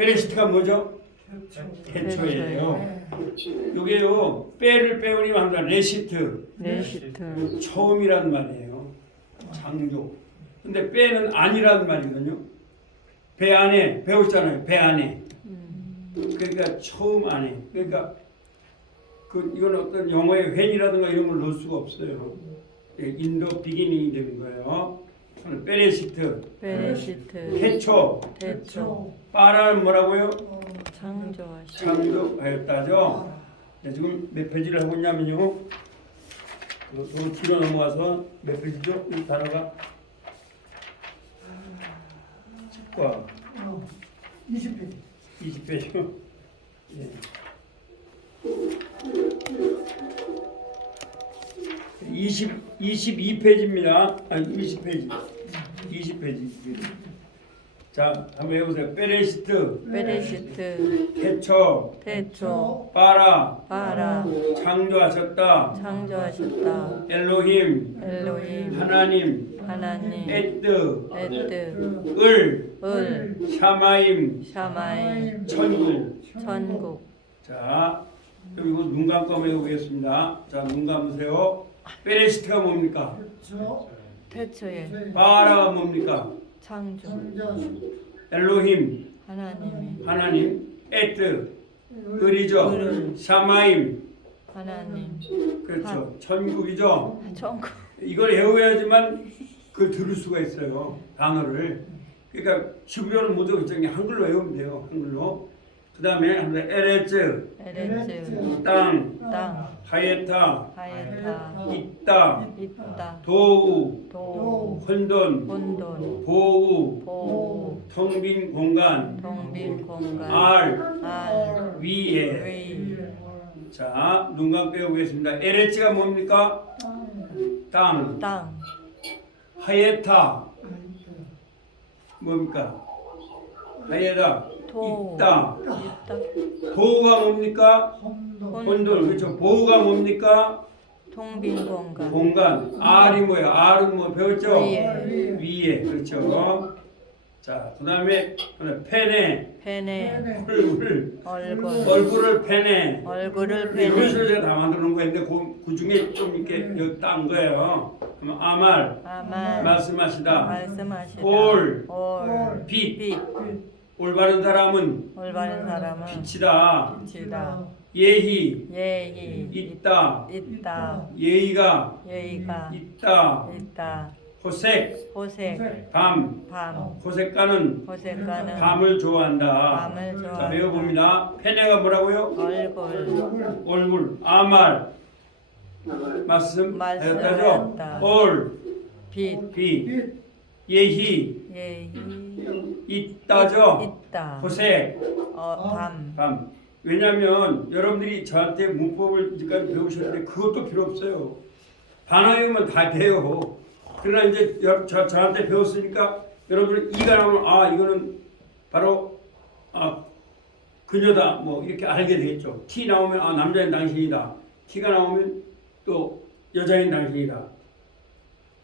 베레시트가 뭐죠? 태초예요. 이게요 빼를 빼버리면 합니다. 레시트. 처음이란 말이에요. 창조. 근데 빼는 아니란 말이거든요. 배 안에 배웠잖아요. 배 안에. 그러니까 처음 안에. 그러니까 이건 어떤 영어의 when이라든가 이런 걸 넣을 수가 없어요. in the beginning이 되는 거예요. 베레시트. 태초. 빠라는 뭐라고요? 창조하였다죠. 네, 지금 몇 페이지를 하고 있냐면요. 또 뒤로 넘어가서 몇 페이지죠? 이 단어가 책과 20페이지. 20페이지요. 예. 22페이지입니다. 아니 20페이지. 20페이지. 자, 한번 해보세요. 베레시트. 태초. 빠라. 창조하셨다. 엘로힘. 하나님. 에뜨. 을. 샤마임. 천국. 자, 그럼 이거 눈 감고 한번 해보겠습니다. 자, 눈 감으세요. 베레시트가 뭡니까? 태초에 빠라가 뭡니까? 창조 엘로힘. 하나님. 에뜨. 을이죠. 샤마임. 하나님 그렇죠. 천국이죠. 천국 이걸 외워야지만 그걸 들을 수가 있어요. 단어를. 그러니까 주변을 모두 한글로 외우면 돼요. 한글로. 그 다음에 에레츠. 땅. 하예타. 있다. 도우. 혼돈. 보우. 텅빈 공간. 알. 위에. 자, 눈 감고 배우겠습니다. 에레츠가 뭡니까? 땅. 하예타 뭡니까? 하예다. 있다. 도우가 뭡니까? 혼돈. 그렇죠. 보우가 뭡니까? 통빈 공간. 알이 뭐야? 알은 뭐 배웠죠? 위에. 그렇죠. 자, 그다음에 페네. 얼굴을 페네. 이것을 제가 다 만드는 거였는데 그 중에 좀 이렇게 여기 딴 거예요. 그러면 아말. 말씀하시다. 올. 빛. 올바른 사람은 빛이다. 예희. 있다. 예의가 있다. 호색. 밤. 호색가는 밤을 좋아한다. 자, 배워봅니다. 페네가 뭐라고요? 얼굴. 아말. 말씀하였다죠. 올. 빛. 예희. 있다죠. 호색. 밤. 왜냐하면 여러분들이 저한테 문법을 이제까지 배우셨는데 그것도 필요 없어요. 단어 외우면 다 돼요. 그러나 이제 저한테 배웠으니까 여러분은 이가 나오면 이거는 바로 그녀다 뭐 이렇게 알게 되겠죠. T 나오면 남자인 당신이다. T가 나오면 또 여자인 당신이다.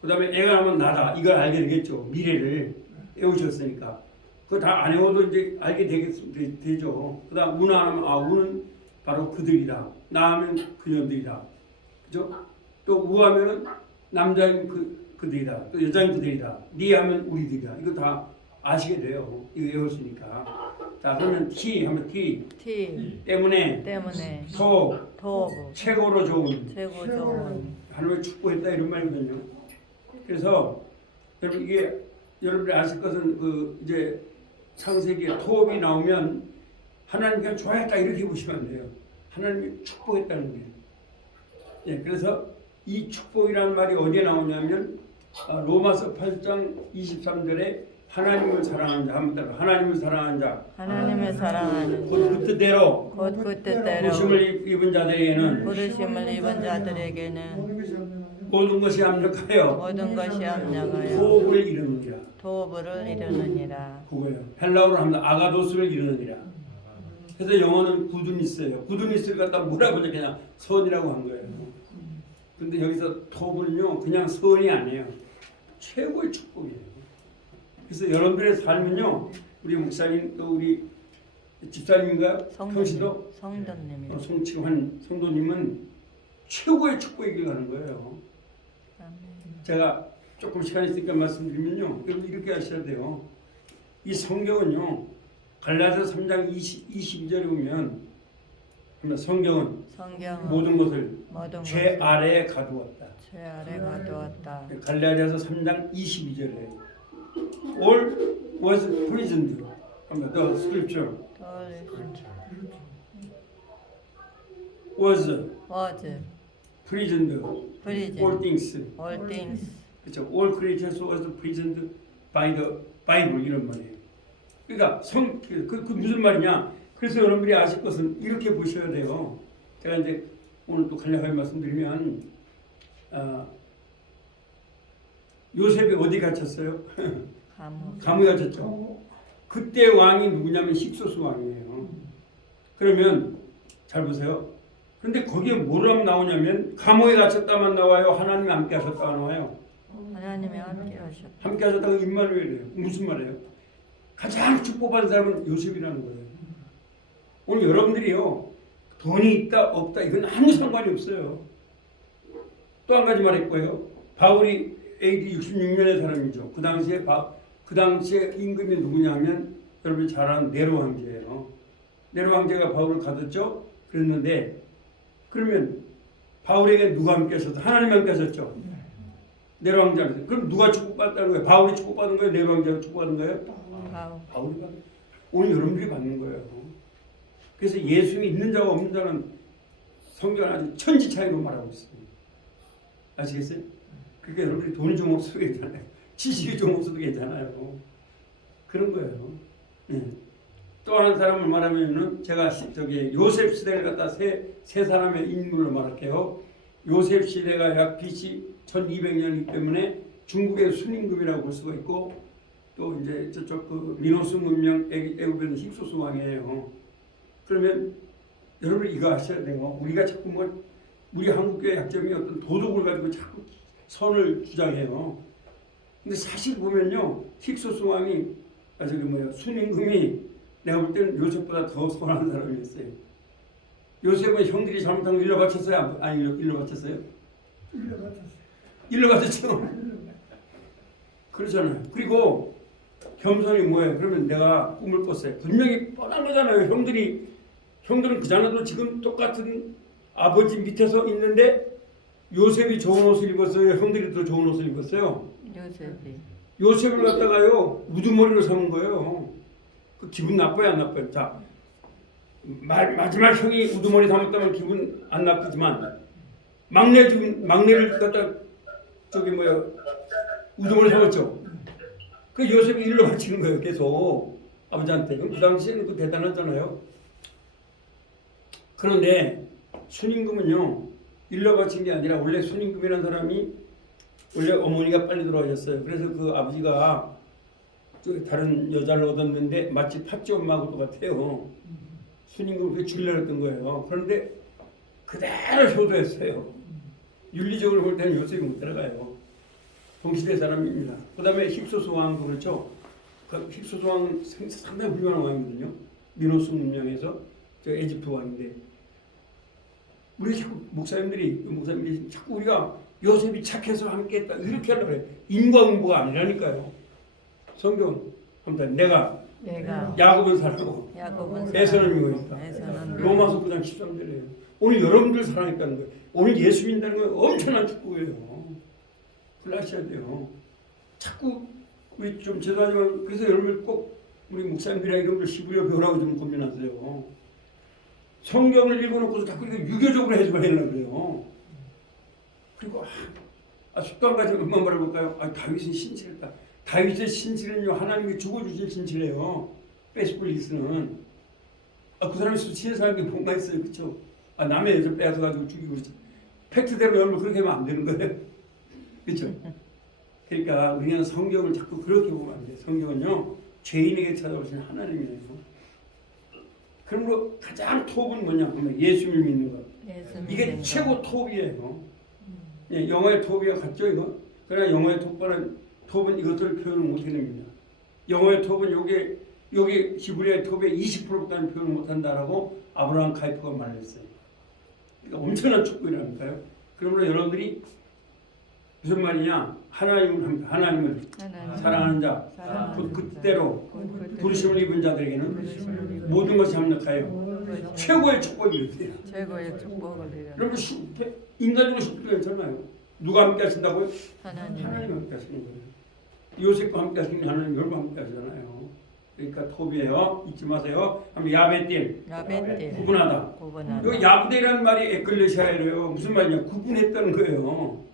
그 다음에 애가 나오면 나다. 이걸 알게 되겠죠. 미래를 외우셨으니까. 그거 다 안 외워도 이제 알게 되죠. 그 다음 우나 하면 우는 바로 그들이다. 나 하면 그녀들이다. 그죠? 또 우하면은 남자인 그들이다. 또 여자인 그들이다. 니 하면 우리들이다. 이거 다 아시게 돼요. 이거 외웠으니까. 자, 그러면 T 하면 T. 때문에. 토. 최고로 좋은. 하나님의 축복했다 이런 말이거든요. 그래서 여러분 이게 여러분이 아실 것은 이제 창세기에 토업이 나오면 하나님께 좋아했다 이렇게 보시면 안 돼요. 하나님이 축복했다는 거예요. 예, 그래서 이 축복이라는 말이 어디에 나오냐면 로마서 8장 23절에 하나님을 사랑하는 자 한번 따라 하나님을 사랑하는 자 곧 그 뜻대로 부르심을 입은 자들에게는 모든 것이 합력하여 도업을 이루느니라. 그거예요. 헬라어로 하면 아가도스를 이루느니라. 그래서 영어는 구두니스예요. 구두니스를 갖다 뭐라고 그냥 선이라고 한 거예요. 근데 여기서 도업은요 그냥 선이 아니에요. 최고의 축복이에요. 그래서 여러분들의 삶은요 우리 목사님 또 우리 집사님인가요? 평시도 성도님입니다. 송치환 성도님은 최고의 축복의 길 가는 거예요. 아멘. 제가 조금 시간이 있으니까 말씀드리면요. 여러분 이렇게 하셔야 돼요. 이 성경은요. 갈라디아서 3장 22절에 보면 성경은 성경 모든 것을 모든 죄 것을 아래에 가두었다. 죄 아래 가두었다. 갈라디아서 3장 22절에 All was prisoned. The scripture was was prisoned. prison All things. all things 그렇죠. All creatures was prisoned by the Bible 이런 말이에요. 그러니까 그 무슨 말이냐? 그래서 여러분들이 아실 것은 이렇게 보셔야 돼요. 제가 이제 오늘 또 간략하게 말씀드리면 요셉이 어디 갇혔어요? 감옥 감옥에 갇혔죠. 그때 왕이 누구냐면 힉소스 왕이에요. 그러면 잘 보세요. 근데 거기에 뭐라고 나오냐면 감옥에 갇혔다만 나와요. 하나님이 함께 하셨다가 나와요. 하나님이 함께 하셨다. 함께 하셨다가 임마누엘이에요. 무슨 말이에요? 가장 축복받은 사람은 요셉이라는 거예요. 오늘 여러분들이요. 돈이 있다 없다 이건 아무 상관이 없어요. 또 한 가지 말할 거예요. 바울이 AD 66년의 사람이죠. 그 당시에 임금이 누구냐면 여러분이 잘 아는 네로 황제예요. 네로 황제가 바울을 가뒀죠. 그랬는데 그러면 바울에게 누가 함께 하셨어? 하나님 함께 하셨죠. 네로 황제한테. 그럼 누가 축복받다는 거예요? 바울이 축복받은 거예요? 네로 황제가 축복받은 거예요? 바울이 받는. 오늘 여러분들이 받는 거예요. 그래서 예수님이 있는 자와 없는 자는 성경은 아주 천지 차이로 말하고 있습니다. 아시겠어요? 그러니까 여러분들이 돈이 좀 없어도 괜찮아요. 지식이 좀 없어도 괜찮아요. 그런 거예요. 네. 또 한 사람을 말하면은 제가 저기 요셉 시대를 갖다 세 사람의 인물로 말할게요. 요셉 시대가 약 BC 1200년이기 때문에 중국의 순임금이라고 볼 수가 있고 또 이제 저쪽 그 미노스 문명 애굽에는 힉소스 왕이에요. 그러면 여러분 이거 아셔야 돼요. 우리가 자꾸 뭐 우리 한국교회 약점이 어떤 도덕을 가지고 자꾸 선을 주장해요. 근데 사실 보면요, 힉소스 왕이 순임금이 내가 볼 때는 요셉보다 더 선한 사람이었어요. 요셉은 형들이 잘못한 거 일러 바쳤어요? 아니 일러 바쳤어요? 일러 바쳤죠. 그렇잖아요. 그리고 겸손이 뭐예요? 그러면 내가 꿈을 꿨어요. 분명히 뻔한 거잖아요. 형들은 그자나도 지금 똑같은 아버지 밑에서 있는데 요셉이 좋은 옷을 입었어요. 형들이 더 좋은 옷을 입었어요. 요셉을 갖다가요 우두머리로 삼은 거예요. 그 기분 나빠요, 안 나빠요? 자, 마지막 형이 우두머리 삼았다면 기분 안 나쁘지만 막내를 갖다 우두머리 삼았죠. 그 요셉이 일로 바치는 거예요, 계속 아버지한테. 그 당시에는 그 대단하잖아요. 그런데 순임금은요 일러 바친 게 아니라 원래 순임금이라는 사람이 원래 어머니가 빨리 돌아가셨어요. 그래서 그 아버지가 다른 여자를 얻었는데 마치 팥쥐 엄마하고 똑같아요. 순임금을 그렇게 죽이려고 했던 거예요. 그런데 그대로 효도했어요. 윤리적으로 볼 때는 요셉이 못 들어가요. 동시대 사람입니다. 그 다음에 힉소스 왕도 그렇죠. 그 힉소스 왕은 상당히 훌륭한 왕이거든요. 미노스 문명에서 저 에집트 왕인데 우리 자꾸 목사님들이 자꾸 우리가 요셉이 착해서 함께했다 이렇게 하려고 그래. 인과응보가 아니라니까요. 성경 한번 내가 야곱은 사랑하고 에서는 미워했다. 로마서 9장 13절이에요. 오늘 여러분들 사랑했다는 거예요. 오늘 예수 믿는다는 건 엄청난 축복이에요. 그걸 아셔야 돼요. 자꾸 우리 좀 죄송하지만 그래서 여러분들 꼭 우리 목사님들이랑 이런 걸 시부려 배우라고 좀 고민하세요. 성경을 읽어놓고서 자꾸 이거 유교적으로 해석을 하려고 그래요. 그리고 또 한 가지 음악 말해볼까요? 다윗은 신실했다. 다윗의 신실은요 하나님이 죽어주신 신실해요. 베스풀리스는 그 사람이 수치의 사람이 뭔가 있어요, 그렇죠? 남의 여자 빼앗아가지고 죽이고 그렇죠. 팩트대로 여러분 그렇게 하면 안 되는 거예요, 그렇죠? 그러니까 우리는 성경을 자꾸 그렇게 보면 안 돼요. 성경은요 죄인에게 찾아오신 하나님이에요. 그러므로 가장 톱은 뭐냐 하면 예수를 믿는 것. 이게 최고 톱이에요. 예, 영어의 톱이와 같죠 이거? 그러나 영어의 톱은 이것을 표현을 못 해냅니다. 영어의 톱은 요게 여기 히브리어 톱에 20%까지 표현을 못한다라고 아브라함 카이프가 말했어요. 그러니까 엄청난 축복이라니까요. 그러므로 여러분들이 무슨 말이냐? 하나님을 하나님 사랑하는 자, 곧 그때로 부르심을 입은 자들에게는 모든 것이 합력하여 최고의 축복이 있어요. 최고의 축복을 드려. 여러분 인간적으로 축복이 괜찮아요. 누가 함께 하신다고요? 하나님. 하나님 함께 하시는 거예요. 요셉과 함께 하시는 하나님 여러분 함께 하시잖아요. 그러니까 톱이에요. 잊지 마세요. 한번 야벳딜 야벳딜. 구분하다. 구분하다. 이 야벳이라는 말이 에클레시아예요. 무슨 말이냐? 구분했다는 거예요.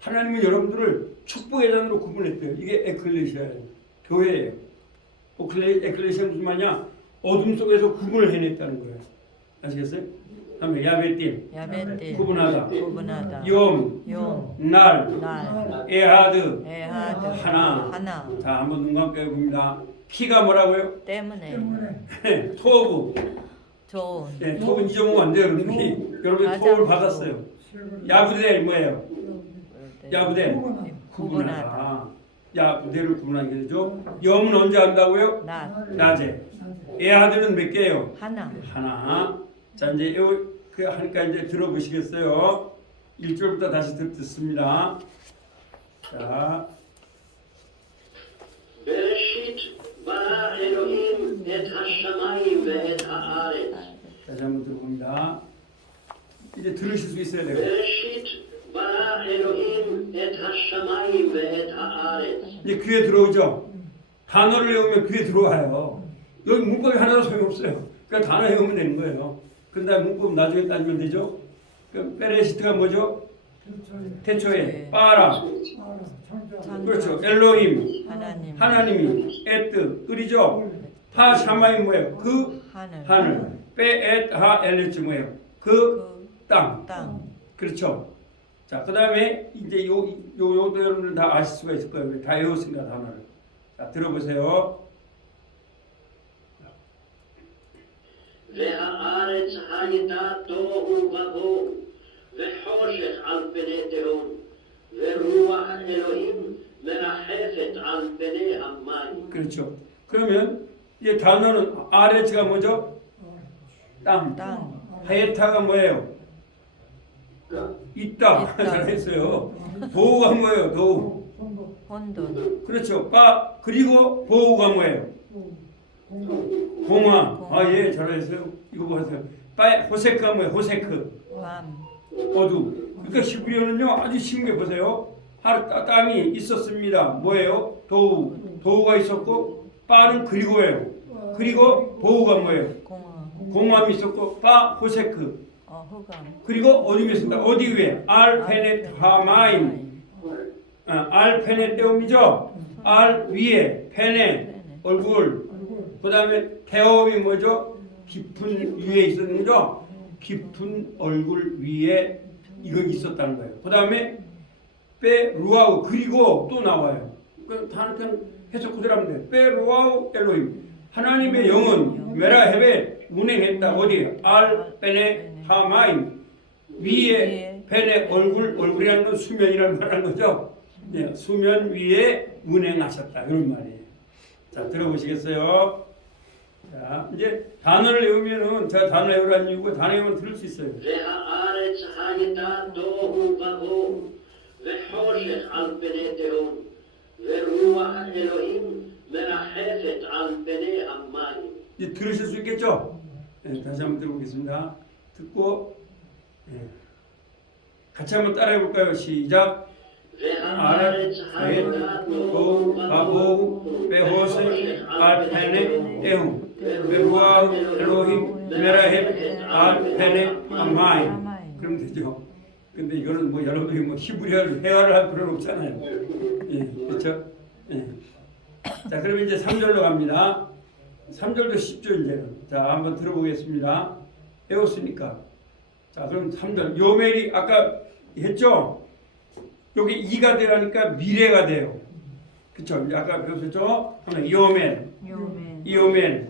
하나님은 여러분들을 축복의 잔으로 구분했대요. 이게 에클레시아예요. 교회예요. 에클레시아 무슨 말이냐? 어둠 속에서 구분을 해냈다는 거예요. 아시겠어요? 다음에 야벳딜 야벳딜. 구분하다. 구분하다. 용 용. 날 날. 에하드 에하드. 하나. 하나. 자, 한번 눈 감게 해봅니다. 키가 뭐라고요? 때문에. 토브. 좋은. 네, 톱은 잊어먹으면 안 돼요, 여러분이. 여러분이 톱을 받았어요. 야부델 뭐예요? 야부델 구분하다. 야부델을 구분하게 되죠. 염은 언제 한다고요? 낮. 낮에. 에하드는 몇 개예요? 하나. 하나. 자, 이제 그 하니까 이제 들어보시겠어요? 1절부터 다시 듣습니다. 자, בראשית ברא אלוהים את השמיים ואת הארץ. 다시 한번 들어봅니다. 이제 들으실 수 있어야 돼요. בראשית ברא אלוהים את השמיים ואת הארץ. 이제 귀에 들어오죠? 단어를 외우면 귀에 들어와요. 여기 문법이 하나도 소용없어요. 그러니까 단어 외우면 되는 거예요. 그 다음에 문법 나중에 따지면 되죠? 그 베레시트가 뭐죠? 태초에 빠라. 그렇죠. 엘로힘. 하나님. 하나님이 에트 끓이죠. 파 샤마이 뭐예요? 그 하늘. 빼 엣 하 엘레츠 뭐예요? 그 땅. 땅. 그렇죠. 자, 그 다음에 이제 요것도 여러분들 다 아실 수가 있을 거예요. 다 외웠으니까 단어를. 자, 들어보세요. והארץ הייתה תוהו ובוהו וחושך על פני תהום ורוח אלוהים מרחפת על פני המים. 그렇죠. 그러면 이제 단어는 아레츠가 뭐죠? 땅. 땅. 하예타가 뭐예요? 있다. 잘했어요. 도우가 뭐예요? 도우. 혼돈. 그렇죠. 빠 그리고 보우가 뭐예요? 공화. 아, 예, 잘했어요. 이거 보세요. 빠 호세크가 뭐예요? 호세크. 밤. 어두. 그러니까 히브리어는요 아주 신기해 보세요. 땅이 있었습니다. 뭐예요? 도우가 있었고 빠는 그리고예요. 그리고 보우가 뭐예요? 공허. 공함이 있었고 빠 호세크. 흑암. 그리고 어둠이 있습니다. 어디 위에? 알페넷 하마임. 알페넷 떼움이죠. 알 위에 페네 얼굴. 그 다음에 태움이 뭐죠? 깊은 위에 있었는 거죠. 깊은 얼굴 위에 이거 있었다는 거예요. 그 다음에 빼 루아우 그리고 또 나와요. 그 단어는 해석 그대로 하면 돼요. 빼 루아우 엘로힘 하나님의 영은 메라헤베 운행했다. 어디? 알 페네 하마임 위에 펜의 얼굴이라는 건 수면이라는 말하는 거죠. 예, 수면 위에 운행하셨다 이런 말이에요. 자, 들어보시겠어요? 자, 이제 단어를 외우면은 제가 단어 외우라는 이유고 단어 외우면 들을 수 있어요. והארץ הייתה תוהו ובוהו וחושך על פני תהום ורוח אלוהים מרחפת על פני המים. 이제 들으실 수 있겠죠? 예, 다시 한번 들어보겠습니다. 듣고 예. 같이 한번 따라해 볼까요? 시작. והארץ הייתה תוהו 바보 베호세 알페네 에움 베루아 엘로힘 메라헤 알페네 아마임. 그러면 되죠. 근데 이거는 뭐 여러분들이 뭐 히브리어를 회화를 할 필요는 없잖아요. 예, 그렇죠? 예. 자, 그럼 이제 3절로 갑니다. 3절도 쉽죠, 이제는. 자, 한번 들어보겠습니다. 외웠으니까. 자, 그럼 3절. 요멜이 아까 했죠? 여기 2가 되라니까 미래가 돼요. 그쵸? 아까 배웠었죠? 하면 요멜. 이오멜.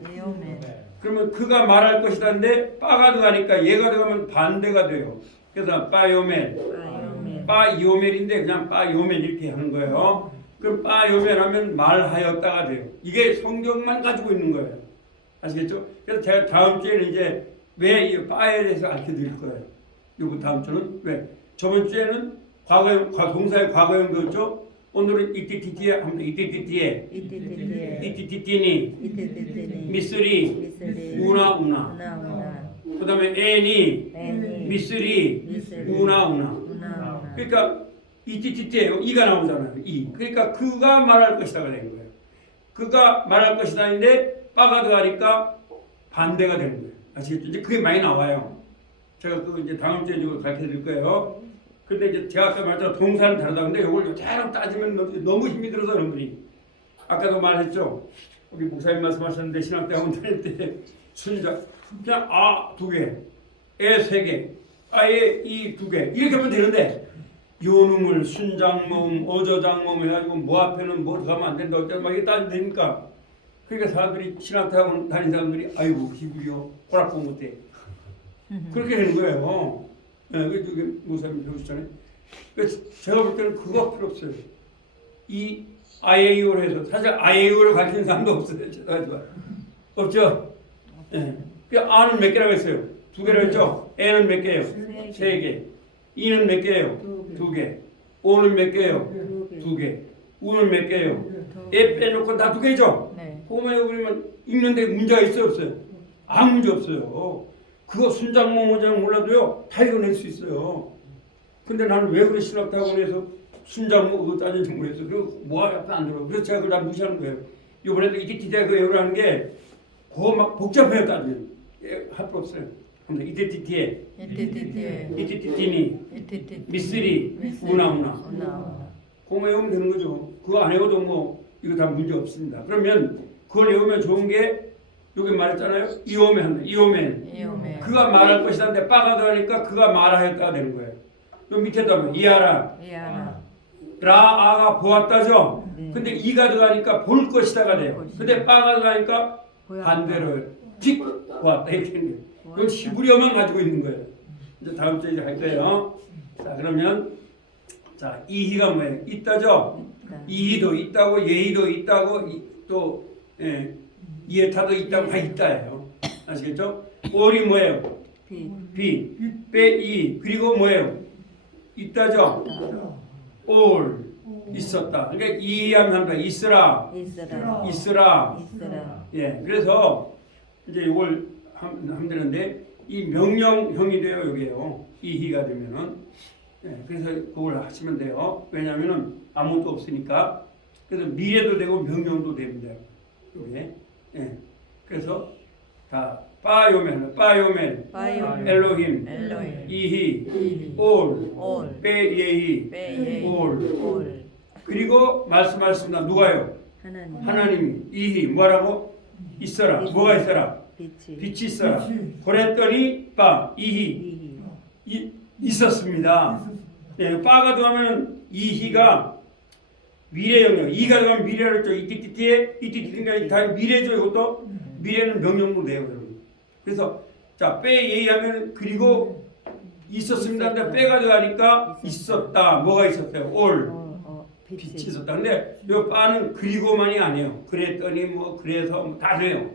그러면 그가 말할 것이다인데 빠가 들어가니까 얘가 들어가면 반대가 돼요. 그래서 빠요멜. 빠이오멜인데 그냥 빠요멜 이렇게 하는 거예요. 그럼 빠요멜하면 말하였다가 돼요. 이게 성경만 가지고 있는 거예요. 아시겠죠? 그래서 제가 다음 주에는 이제 왜 이 빠에 대해서 알려드릴 거예요. 이번 다음 주는 왜? 저번 주에는 과거형, 동사의 과거형 배웠죠? 오늘은 이띠띠띠에 합니다. 이띠띠띠에 이띠띠띠니 미쓰리 우나 그 다음에 애니 미쓰리 우나 그러니까 이띠띠띠에요. 이가 나오잖아요. 이. 그러니까 그가 말할 것이다가 되는 거예요. 그가 말할 것이다인데 빠가 들어가니까 반대가 되는 거예요. 아시겠죠? 이제 그게 많이 나와요. 제가 그 이제 다음 주에 이걸 가르쳐 드릴 거예요. 근데 이제 제가 아까 말했잖아. 동사는 다르다. 근데 이걸 대략 따지면 너무 힘이 들어서 여러분들이. 아까도 말했죠. 우리 목사님 말씀하셨는데 신학대학원 다닐 때 순자 그냥 아 2개, 에 3개, 아에 이 2개 이렇게 하면 되는데 요놈을 순장모음, 어저장모음 해가지고 뭐 앞에는 뭐 들어가면 안 된다 어쩌면 막 이게 따지면 되니까 그러니까 사람들이 신학대학원 다닌 사람들이 아이고 히브리어 호락고 못해 그렇게 되는 거예요. 네, 그 목사님 배우시잖아요. 그래서 제가 볼 때는 그거 필요 없어요. 이 아예이오를 해서 사실 아예이오를 가르치는 사람도 없어요. 제가 없죠. 네. 그 아는 몇 개라고 했어요? 2개라고 했죠. 애는 몇 개예요? 3개. 이는 몇 개예요? 2개. 오는 몇 개예요? 2개. 우는 몇 개예요? 애 빼놓고 다 2개죠. 네. 그거만 그러면 읽는데 문제가 있어요, 없어요? 아무 문제 없어요. 그거 순장모 모장 몰라도요 다 읽어낼 수 있어요. 근데 나는 왜 그래 신학대학원에서 순장모 그거 따지는지 모르겠어. 그리고 뭐가 약간 안 들어. 그래서 제가 그걸 다 무시하는 거예요. 이번에도 이티티티가 그 외우라는 게 그거 막 복잡해요 따지면. 할 필요 없어요. 근데 이티티티에 이티티티니 미쓰리 우나 그거 외우면 되는 거죠. 그거 안 외워도 뭐 이거 다 문제 없습니다. 그러면 그걸 외우면 좋은 게 여기 말했잖아요. 이오멘 한다. 이오멘. 그가 말할 것이다는데 빠가 들어가니까 그가 말하였다가 되는 거예요. 요 밑에도 하면 이하라. 라아가 보았다죠. 근데 이가 들어가니까 볼 것이다가 돼요. 근데 빠가 들어가니까 반대로 틱 보았다 이렇게 되는 거예요. 이건 히브리어만 가지고 있는 거예요. 이제 다음 주에 이제 할 거예요. 자 그러면 자 이희가 뭐예요? 있다죠. 이희도 있다고 예희도 있다고 또 예. 이에타도 있다고 다 있다예요. 아시겠죠? 올이 뭐예요? 비. 빼이. 그리고 뭐예요? 있다죠? 올. 있었다. 그러니까 이해하면 합니다. 있으라. 예. 그래서 이제 이걸 하면 되는데 이 명령형이 돼요. 여기에요. 이희가 되면은. 예. 그래서 그걸 하시면 돼요. 왜냐하면은 아무것도 없으니까. 그래서 미래도 되고 명령도 됩니다. 여기에. 예. 그래서 다 빠요멜, 엘로힘, 이히, 올, 빼예히, 올. 그리고 말씀하셨습니다. 누가요? 하나님이 이히 뭐라고? 있어라. 뭐가 있어라? 빛이 있어라. 그랬더니 빠 이히 있었습니다. 예, 빠가 들어가면 이히가 미래형이요. 이가 들어가면 미래를 했죠. 이띠띠띠에 다 미래죠. 이것도 미래는 명령문 돼요, 여러분. 그래서 자, 빼 예의하면 그리고 있었습니다. 근데 빼가 들어가니까 있었다. 뭐가 있었어요? 올. 빛이 있었다. 근데 이 빠는 그리고만이 아니에요. 그랬더니 뭐 그래서 뭐 다 돼요.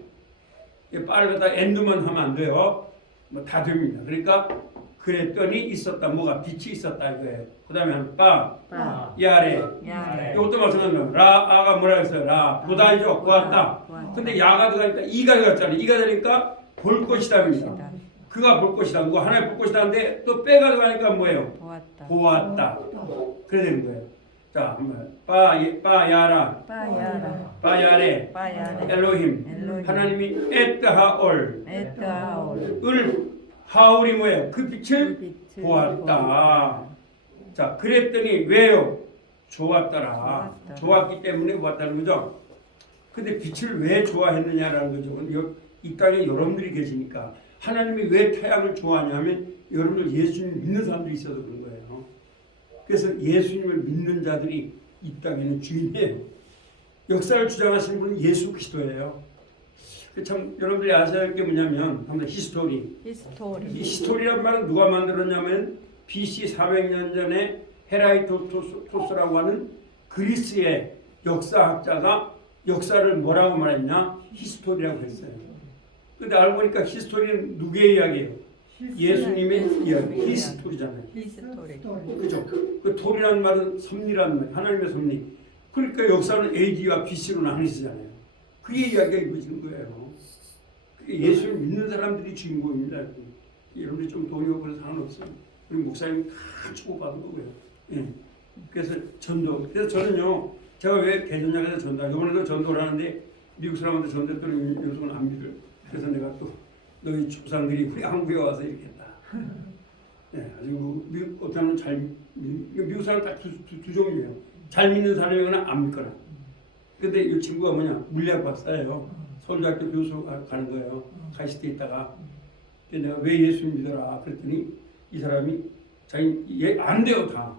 빠를 갖다 엔드만 하면 안 돼요. 뭐 다 됩니다. 그러니까 그랬더니 있었다. 뭐가 빛이 있었다 이거예요. 그 다음에 빠, 야레. 이것도 마찬가지입니다. 라아가 뭐라 했어요? 라, 보다이죠. 보았다. 근데 야가 들어가니까 이가 들어갔잖아요. 이가 되니까 볼 것이다입니다. 그가 볼 것이다. 누가 하나님 볼 것이다. 근데 또 빼가 들어가니까 뭐예요? 보았다. 그래 되는 거예요. 자, 빠야라, 빠야레, 엘로힘. 하나님이 에트하올. 하울이 뭐예요? 그 빛을 보았다. 자, 그랬더니 왜요? 좋았더라. 좋았기 때문에 보았다는 거죠. 근데 빛을 왜 좋아했느냐라는 거죠. 이 땅에 여러분들이 계시니까 하나님이 왜 태양을 좋아하냐면 여러분들 예수님 믿는 사람들이 있어서 그런 거예요. 그래서 예수님을 믿는 자들이 이 땅에는 주인이에요. 역사를 주장하시는 분은 예수 그리스도예요. 참 여러분들이 아셔야 할 게 뭐냐면 한번 히스토리. 이 히스토리란 말은 누가 만들었냐면 BC 400년 전에 헤라이토토스라고 하는 그리스의 역사학자가 역사를 뭐라고 말했냐? 히스토리라고 했어요. 근데 알고 보니까 히스토리는 누구의 이야기예요? 예수님의 이야기. 히스토리잖아요. 히스토리. 그죠? 그 토리라는 말은 섭리라는 말, 하나님의 섭리. 그러니까 역사는 AD와 BC로 나뉘잖아요. 그게 이야기가 이루어지는 거예요. 그게 예수를 믿는 사람들이 주인공입니다. 여러분들이 좀 돈이 없고 그래서 상관없어요. 우리 목사님 다 축복받은 거고요. 예. 그래서 전도. 그래서 저는요, 제가 왜 대전역에서 전도, 이번에도 전도를 하는데 미국 사람한테 전도했더니 요즘은 안 믿어요. 그래서 내가 또 너희 조상들이 우리 한국에 와서 이렇게 했다. 예, 아주 미국 어떤 잘 미국 사람 딱 두 종류예요. 잘 믿는 사람이거나 안 믿거나. 근데 이 친구가 뭐냐 물리학 박사예요. 서울대학교 교수 가는 거예요. 가시대 있다가. 근데 내가 왜 예수 믿어라 그랬더니 이 사람이 자기 안 돼요 다.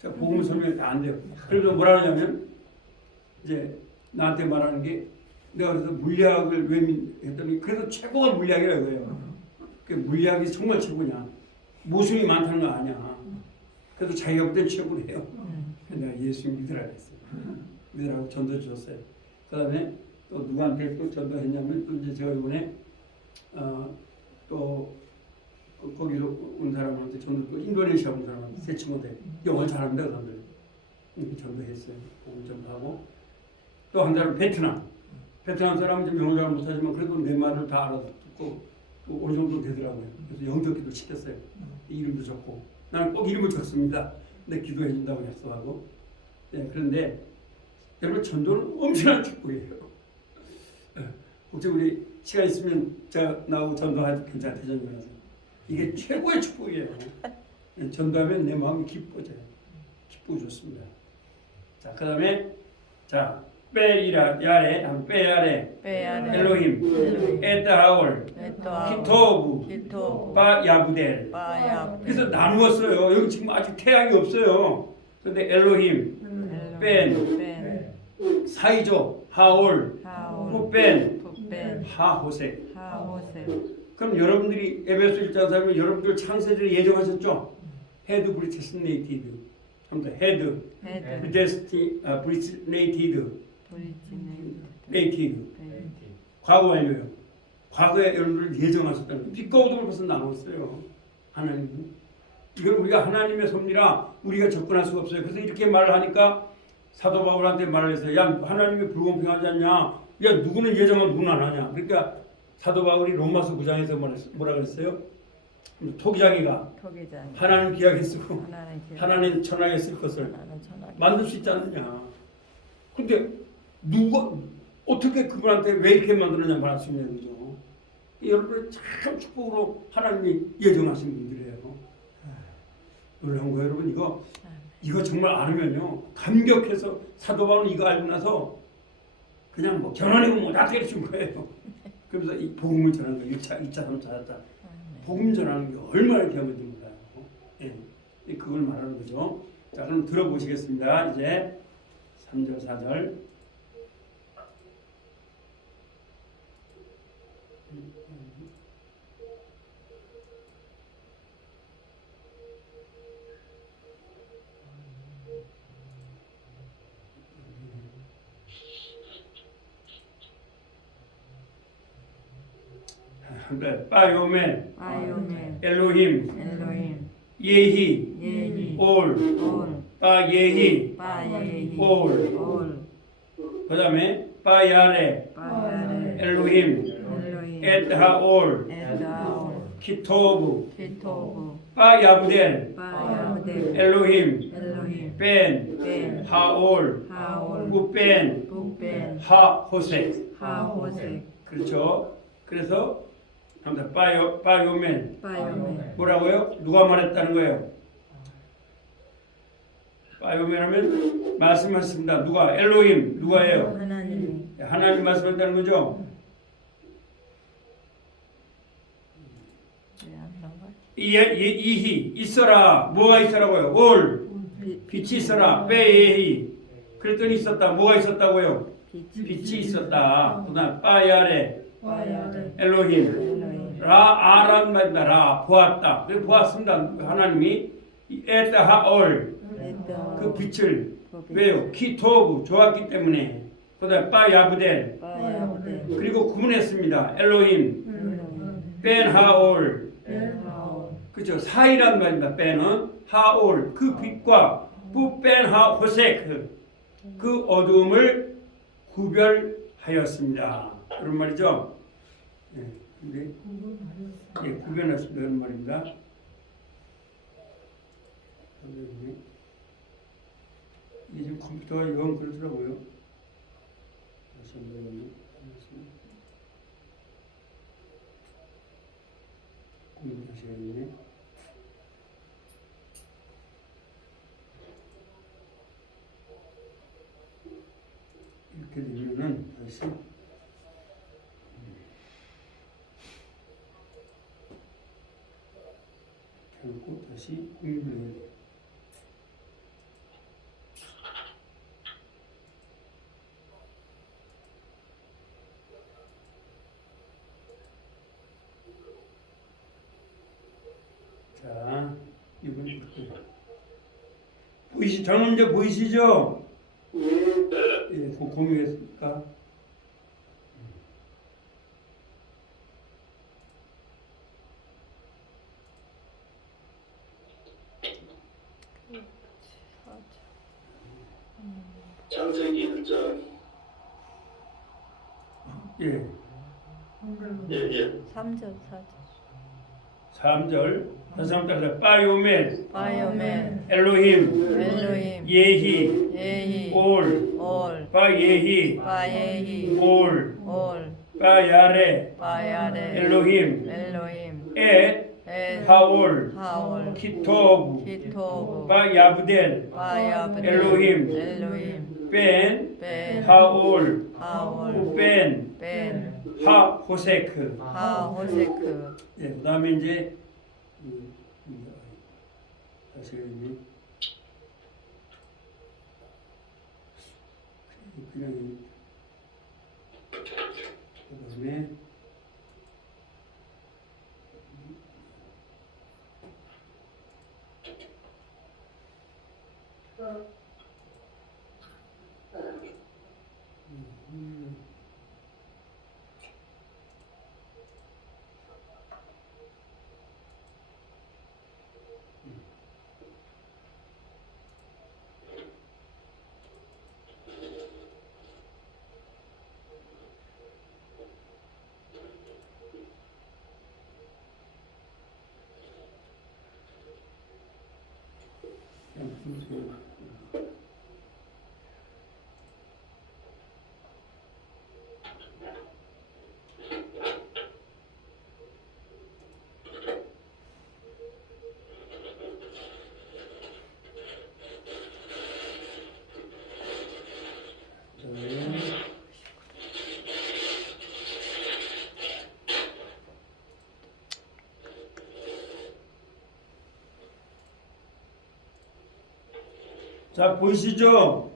제가 복음 설명이 다 안 돼요. 그래서 뭐라 하냐면 이제 나한테 말하는 게 내가 그래서 물리학을 왜 했더니 그래서 최고가 물리학이라고 해요. 그 물리학이 정말 최고냐. 모순이 많다는 거 아니야. 그래도 자기가 볼 땐 최고래요. 내가 예수 믿으라 그랬어요. 믿으라고 전도 주셨어요. 그 다음에 또 누구한테 또 전도했냐면 또 이제 제가 이번에 또 거기서 온 사람한테 전도 또 인도네시아 온 사람한테 새 친구들 영어 잘합니다 그 사람들 이렇게 전도했어요. 전도하고 또 한 사람 베트남 사람은 좀 영어 잘 못하지만 그래도 내 말을 다 알아듣고 또 어느 정도 되더라고요. 그래서 영적기도 시켰어요. 이름도 적고 나는 꼭 이름을 적습니다. 근데 기도해 준다고 약속하고. 네, 그런데 여러분 전도는 엄청난 축복이에요. 혹시 우리 시간 있으면 제가 나오고 전도해도 괜찮아요. 대전면에서 이게 최고의 축복이에요. 전도하면 내 마음이 기뻐져요. 기쁘고 좋습니다. 자, 그 다음에 자 빼야레 엘로힘 에타하올 키토브 바야부델. 그래서 나누었어요. 여기 지금 아직 태양이 없어요. 그런데 엘로힘 뺀 사이조 하올 후뺀 하호색. 그럼 여러분들이 에베소 1장 3면 여러분들 창세전에 예정하셨죠? 헤드 브리티스네이티드. 헤드 브리티스네이티드. 네이티드. 과거 완료요. 과거에 여러분들 예정하셨다는 거예요. 빛과 어둠을 벌써 나눴어요. 하나님은. 이걸 우리가 하나님의 섭리라 우리가 접근할 수가 없어요. 그래서 이렇게 말을 하니까 사도 바울한테 말을 했어요. 야, 하나님이 불공평하지 않냐? 야, 누구는 예정하고 누구는 안 하냐? 그러니까 사도 바울이 로마서 9장에서 뭐라 그랬어요? 토기장이가 하나님 기약에 쓰고 하나님 천하게 쓸 것을 만들 수 있지 않느냐? 근데 누가 어떻게 그분한테 왜 이렇게 만드느냐 말할 수 있는 거죠. 여러분 참 축복으로 하나님이 예정하신 분들이에요. 놀라운 거예요, 여러분. 이거 정말 알으면요 감격해서 사도 바울은 이거 알고 나서 그냥 뭐 견안이고 뭐 다 때려준 거예요. 그러면서 이 복음을 전하는 거예요. 1차, 3차, 4차 복음 전하는 게 얼마나 귀한 건지 몰라요. 예, 그걸 말하는 거죠. 자, 그럼 들어보시겠습니다. 이제 3절, 4절. 바요멘 엘로힘 예히 올 바예히 올. 그 다음에 바야레 엘로힘 에드하올 키토브 바야부델 엘로힘 벤 하올 후벤 하호색. 그렇죠. 그래서 바요멘 뭐라고요? 누가 말했다는 거예요? 바요멘 하면 말씀하셨습니다. 누가? 엘로힘 누가예요? 하나님 말씀했다는 거죠. 이히 있어라. 뭐가 있어라고요? 올 빛이 있어라. 빼예히 그랬더니 있었다. 뭐가 있었다고요? 빛이 있었다. 그다음 바야레 엘로힘 라 아란 말입니다. 라 보았다. 보았습니다. 하나님이 에타하올 그 빛을 왜요? 키토브 좋았기 때문에. 그다음 바 야브델 바야브델 그리고 구분했습니다. 엘로힘 벤 하올 벤하올 그죠? 사이란 말입니다. 벤은 하올 그 빛과 뿌벤 하 호세크 그 어두움을 구별하였습니다. 그런 말이죠. 예, 근데 구별했습니다. 그런 말입니다. 이게 지금 컴퓨터가 영 그렇더라고요. 다시 한번 하겠습니다. 다시 해야겠네. 이렇게 되면은 다시 결국 다시 공부해야 돼요. 자, 이건 정문제 보이시죠? 예, 공유했습니까? 창세기 1장. 예, 예. 3절 4절 3절 다시 한번 따라서 바요멜 바요멜 엘로힘 엘로힘 예히 예히 올 올 바예히 바예히 올 올 바야레 바야레 엘로힘 엘로힘 에 엘 하올 하올 키토브 키토브 바야브델 바야브델 엘로힘 엘로힘 벤 벤 하올 하올 벤 벤 하호세크. 하호세크 예, 그다음에 이제 다시 여기 그냥 그다음에 자, 보이시죠?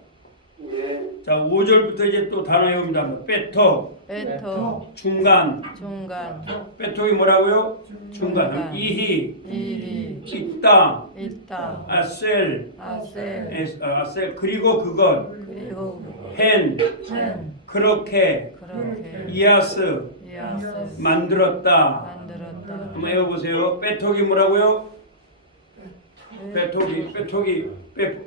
자, 5절부터 이제 또 단어 외웁니다. 빼톡, 베토 중간. 중간 빼톡이 뭐라고요? 중간. 중간. 이히, 이히 있다, 있다 아셀, 아셀 그리고 그것, 그리고 헨, 헨 그렇게, 그렇게 이아스, 이아스 만들었다. 만들었다 한번 외워보세요. 빼톡이 뭐라고요? 빼톡이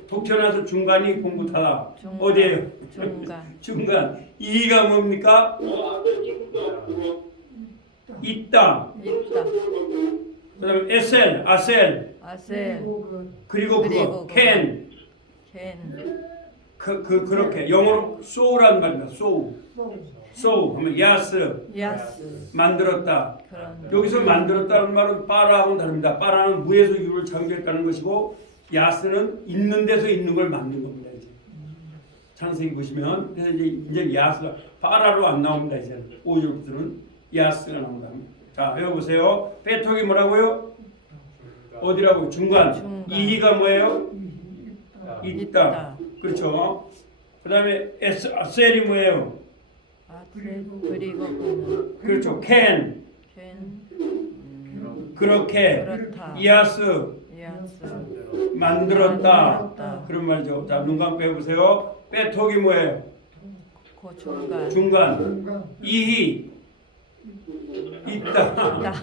독쳐나서 중간이 공부타다. 중간. 어디에요? 중간 중간. 이가 뭡니까? 있다. 있다 그다음에 에셀, 아셀, 아셀 그리고 그거, 그거. 캔. 켄 그렇게 영어로 soul란 말입니다. soul 하면 야스 야스 만들었다. 그런 여기서 만들었다는 말은 빠라하고는 다릅니다. 빠라는 무에서 유를 창조했다는 것이고 야스는 있는 데서 있는 걸 만든 겁니다. 이제 창세기 보시면 그래서 이제 야스가 빠라로 안 나옵니다. 이제 5절부터는 야스가 나온다. 자, 외워보세요. 빼톡이 뭐라고요? 어디라고? 중간. 이히가 뭐예요? 있다. 그렇죠. 그 다음에 아셀이 뭐예요? 아셀 그리고 그는 그렇죠. 캔. 켄 그렇게. 그렇다 이아스. 야스 만들었다. 그런 말이죠. 자, 눈 감고 해보세요. 빼톡이 뭐예요? 그 중간. 중간. 중간. 이히 있다.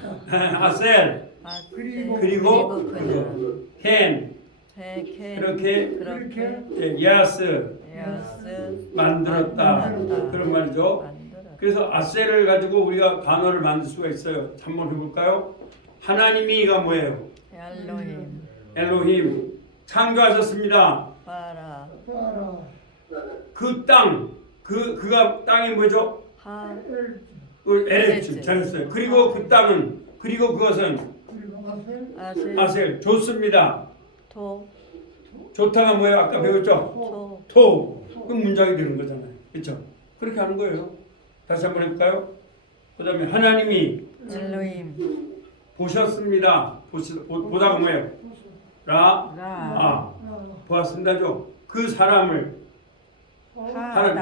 아셀. 아, 그리고 그리고 그는 켄. 캔 그렇게 그렇게 야스 야스 만들었다. 만들었다. 그런 말이죠. 만들었다. 그래서 아셀을 가지고 우리가 단어를 만들 수가 있어요. 한번 해볼까요? 하나님이가 뭐예요? 엘로힘 엘로힘 창조하셨습니다. 바라 따라 그 땅, 그가 땅이 뭐죠? 하 에레츠 잘했어요. 그리고 그 땅은 그리고 그것은 그리고 아셀 아셀 아셀 좋습니다. 토 좋다가 뭐예요? 아까 배웠죠? 토 토. 그 문장이 되는 거잖아요. 그렇죠? 그렇게 하는 거예요. 다시 한번 해볼까요? 그다음에 하나님이 엘로힘 보셨습니다. 보다가 뭐예요? 라 보았습니다죠. 그 사람을 하아담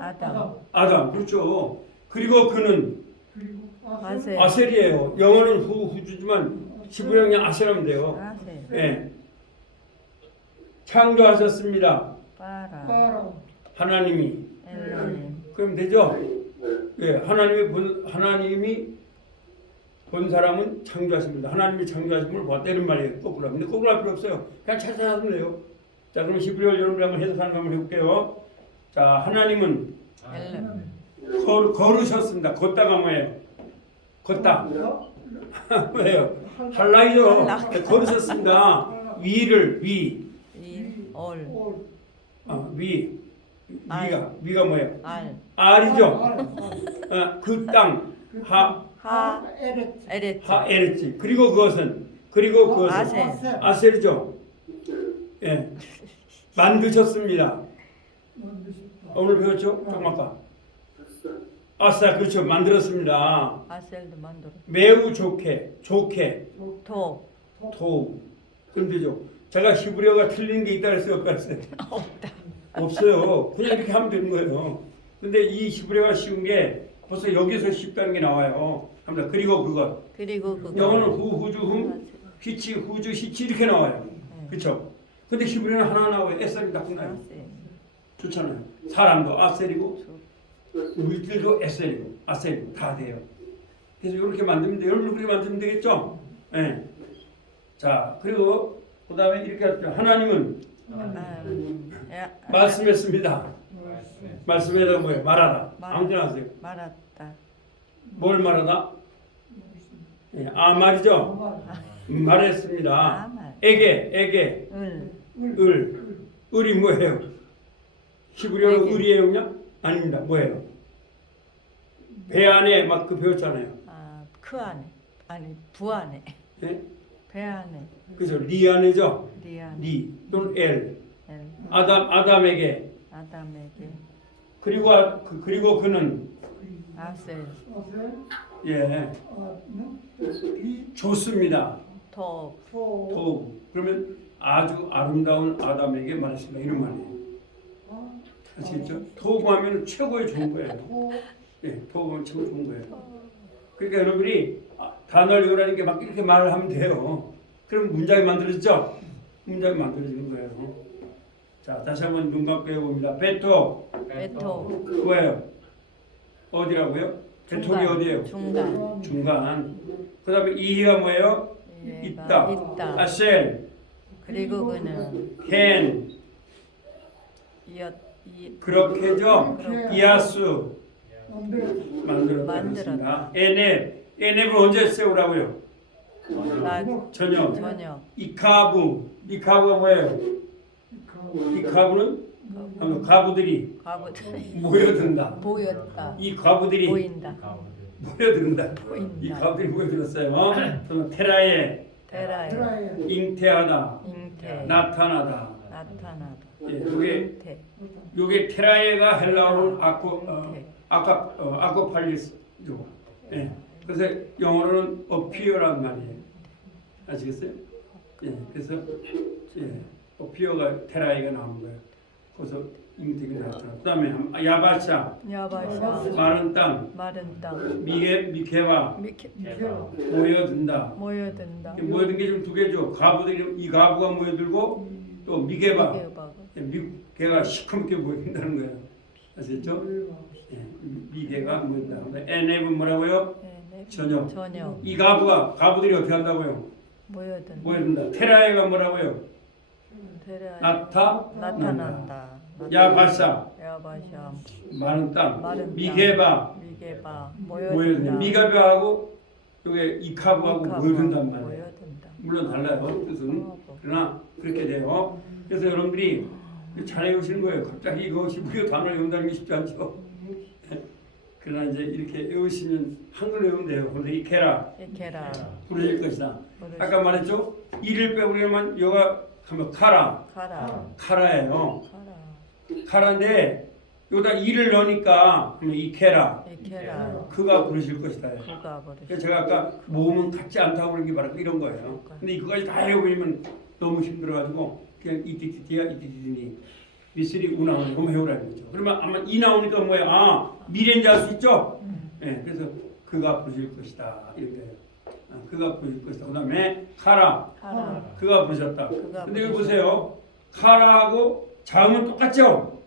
아담 아담 그렇죠. 그리고 그는 그리고 아셀 아셀이에요. 영어는 후주지만 히브리어는 아셀하면 돼요. 아셀 예. 창조하셨습니다. 바라 따라 하나님이 엘로힘 그럼 되죠? 예, 하나님이 본 사람은 창조하십니다. 하나님이 창조하심을 보았다는 말이에요. 거꾸로. 근데 거꾸로 할 필요 없어요. 그냥 찾아하면 돼요. 자, 그럼 히브리어 여러분들 한번 해석하는 거 한번 해볼게요. 자, 하나님은 엘로 걸으셨습니다. 걷다가 뭐예요? 걷다. 왜요? 할 할라이죠. 걸으셨습니다. 위를 위. 이올 위가 뭐예요? 알 알이죠. 그 땅. 하 에레츠 에레츠 에르지. 그리고 그것은 아셀 아셀이죠. 예. 만드셨습니다. 만드셨다. 오늘 배웠죠? 조금 아까. 아싸, 그렇죠. 만들었습니다. 아셀도 만들어 매우 좋게 토 토. 그럼 되죠. 제가 히브리어가 틀린 게 있다 그랬어요? 없다 그랬어요? 없어요. 그냥 이렇게 하면 되는 거예요. 근데 이 히브리어가 쉬운 게 벌써 여기서 쉽다는 게 나와요. 합니다. 그리고 그것. 그리고 그거 영어는 후주 흠 히치 후주 히치 이렇게 나와요. 그렇죠? 근데 히브리어는 하나 나와요. 에셀이 딱 끝나요. 아셀 좋잖아요. 사람도 아셀이고 물질도 에셀이고 아셀이고 다 돼요. 그래서 이렇게 만들면 돼요. 여러분 그렇게 만들면 되겠죠? 네. 자, 그리고 그 다음에 이렇게 할게요. 하나님은 말씀했습니다. 말씀에다가 뭐예요? 말하다. 아무데나 하세요. 말았다 뭘 말하다? 예, 말이죠. 말했습니다. 말 에게 을이 뭐예요? 히브리어로 에게. 을이에요 그냥? 아닙니다. 뭐예요? 배 안에 막 그 배웠잖아요. 그 안에 아니 부 안에 예? 배 안에 그래서 리 안에죠. 리 안에 리 또는 엘. 엘 아담에게 아담에게 그리고 그는 아셀 아셀 예 비 좋습니다. 토 소 토 그러면 아주 아름다운 아담에게 말했습니다. 이런 말이에요. 아시겠죠? 토구하면 최고의 좋은 거예요. 예, 토구하면 최고 좋은 거예요. 그러니까 여러분이 단어를 요라는 게 막 이렇게 말을 하면 돼요. 그럼 문장이 만들어지죠? 문장이 만들어지는 거예요. 자, 다시 한번 눈 감고 해봅니다. 베토 베토 뭐예요? 어디라고요? 베토이 어디예요? 중간 중간. 그 다음에 이히가 뭐예요? 얘가 있다. 아셀, 그리고 그는 켄, 그렇게죠? 이하수 만들었습니다. 에넵을 언제 세우라고요? 저녁. 이카부가 뭐예요? 이카부는 가부들이 모여든다. 보였다 이 가부들이 보인다 모여든다. 보인다. 이 가부들이 모여들었어요. 저는 테라에 테라에 잉태하다, 잉태 나타나다. 나타나다 예, 태 요게 테라에가 헬라어로 잉태. 아코팔리스죠. 예. 그래서 영어로는 appear란 말이에요. 아시겠어요? 예. 그래서 appear가 테라에가 나온 거예요. 그래서 되게 나왔잖아. 그다음에 야바샤 야바샤 마른 땅 마른 땅 미케와 미케와 모여든다. 모여든다. 모여든 게 좀 두 개죠. 가부들이 이 가부가 모여들고 또 미개바 미개바 미개가 시커멓게 모여든다는 거예요. 아시겠죠? 예, 미개가 모여든다. 에넵은 뭐라고요? 네, 저녁. 저녁 이 가부들이 어떻게 한다고요? 모여든다. 테라에가 뭐라고요? 테라 나타난다. 나타난다. 야바샤 야바샤 마른 땅. 마른 땅. 미개바 미개바 모여든다. 모여든다. 미가베하고 요게 이카부하고 모여든단 말이에요. 모여든다. 물론 달라요. 뜻은. 그러나 그렇게 돼요. 그래서 여러분들이 잘 외우시는 거예요. 갑자기 이거 히브리어 단어를 외운다는 게 쉽지 않죠. 그러나 이제 이렇게 외우시면 한글 외우면 돼요. 그래서 이케라 이케라 부르실 것이다. 아까 말했죠? 이를 빼고 그러면 여가 하면 카라 카라예요. 카라인데 여기다 이를 넣으니까 하면 이케라 이케라 그가 부르실 것이다. 그가 부르실 그래서 제가 아까 모음은 같지 않다고 그런 게 바로 이런 거예요. 근데 이거까지 다 해오면 너무 힘들어가지고 그냥 이티티티야 이티티니 미쓰리 우 나오는 거 해오라는 거죠. 그러면 아마 이 나오니까 뭐야? 아 미래인지 알 수 있죠? 네, 그래서 그가 부르실 것이다 이렇게. 그가 부르실 것이다. 그다음에 카라 그가 부르셨다. 근데 여기 보세요. 카라하고 자음은 똑같죠?